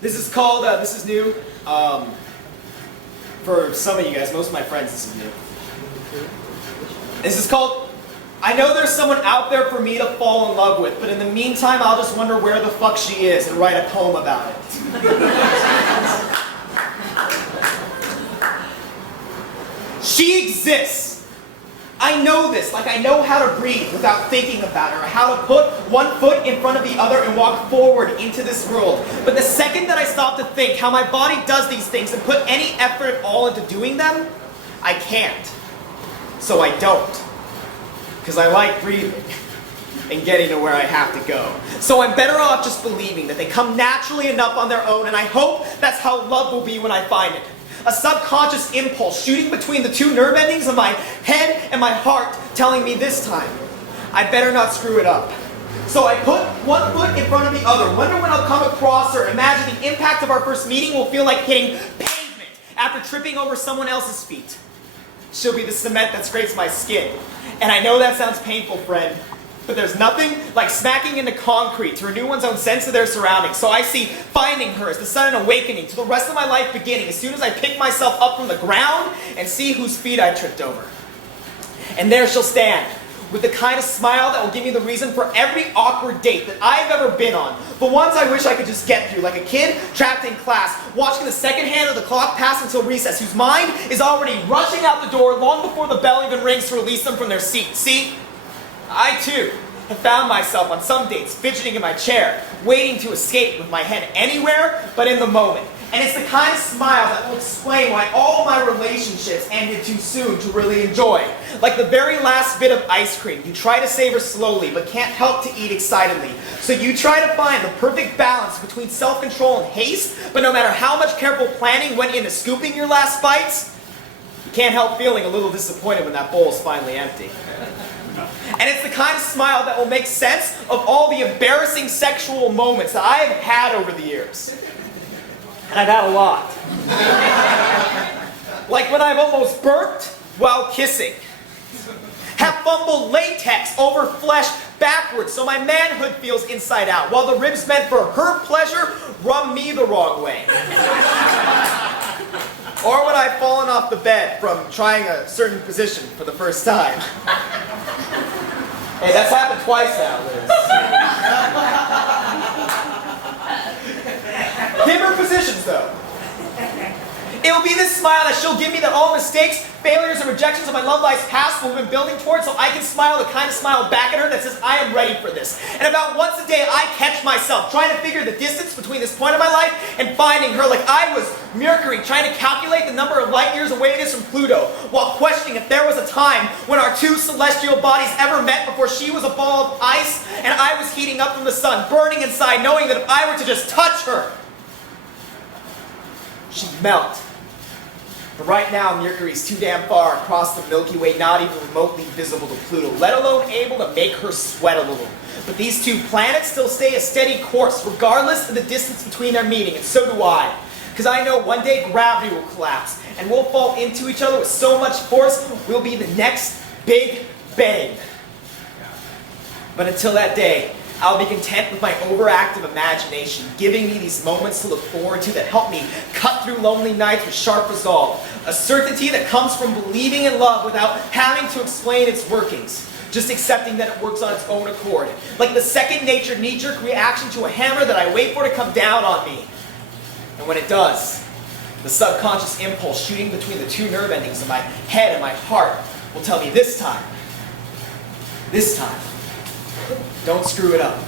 This is called, this is new. For some of you guys, most of my friends, this is new. This is called, I know there's someone out there for me to fall in love with, but in the meantime, I'll just wonder where the fuck she is and write a poem about it. She exists. I know this, like I know how to breathe without thinking about her, or how to put one foot in front of the other and walk forward into this world. But the second that I stop to think how my body does these things and put any effort at all into doing them, I can't. So I don't. Because I like breathing and getting to where I have to go. So I'm better off just believing that they come naturally enough on their own, and I hope that's how love will be when I find it. A subconscious impulse shooting between the two nerve endings of my head and my heart telling me this time, I better not screw it up. So I put one foot in front of the other, wonder when I'll come across her, imagine the impact of our first meeting will feel like hitting pavement after tripping over someone else's feet. She'll be the cement that scrapes my skin. And I know that sounds painful, friend, but there's nothing like smacking into concrete to renew one's own sense of their surroundings. So I see finding her as the sudden awakening to the rest of my life beginning as soon as I pick myself up from the ground and see whose feet I tripped over. And there she'll stand, with the kind of smile that will give me the reason for every awkward date that I've ever been on. The ones I wish I could just get through, like a kid trapped in class, watching the second hand of the clock pass until recess, whose mind is already rushing out the door long before the bell even rings to release them from their seat. See? I, too, have found myself on some dates fidgeting in my chair, waiting to escape with my head anywhere but in the moment. And it's the kind of smile that will explain why all my relationships ended too soon to really enjoy. Like the very last bit of ice cream, you try to savor slowly but can't help to eat excitedly. So you try to find the perfect balance between self-control and haste, but no matter how much careful planning went into scooping your last bites, you can't help feeling a little disappointed when that bowl is finally empty. And it's the kind of smile that will make sense of all the embarrassing sexual moments that I have had over the years. And I've had a lot. Like when I've almost burped while kissing. Have fumbled latex over flesh backwards so my manhood feels inside out, while the ribs meant for her pleasure rub me the wrong way. Or when I've fallen off the bed from trying a certain position for the first time. Hey, that's happened twice now, Liz. Different positions, though. It will be this smile that she'll give me that all mistakes, failures, and rejections of my love life's past will have been building towards, so I can smile the kind of smile back at her that says, I am ready for this. And about once a day, I catch myself trying to figure the distance between this point of my life and finding her, like I was Mercury trying to calculate the number of light years away it is from Pluto, while questioning if there was a time when our two celestial bodies ever met before she was a ball of ice and I was heating up from the sun, burning inside, knowing that if I were to just touch her, she'd melt. But right now, Mercury's too damn far across the Milky Way, not even remotely visible to Pluto, let alone able to make her sweat a little. But these two planets still stay a steady course, regardless of the distance between their meeting, and so do I. Because I know one day gravity will collapse, and we'll fall into each other with so much force, we'll be the next Big Bang. But until that day, I'll be content with my overactive imagination, giving me these moments to look forward to that help me cut through lonely nights with sharp resolve. A certainty that comes from believing in love without having to explain its workings. Just accepting that it works on its own accord. Like the second nature knee-jerk reaction to a hammer that I wait for to come down on me. And when it does, the subconscious impulse shooting between the two nerve endings of my head and my heart will tell me this time, don't screw it up.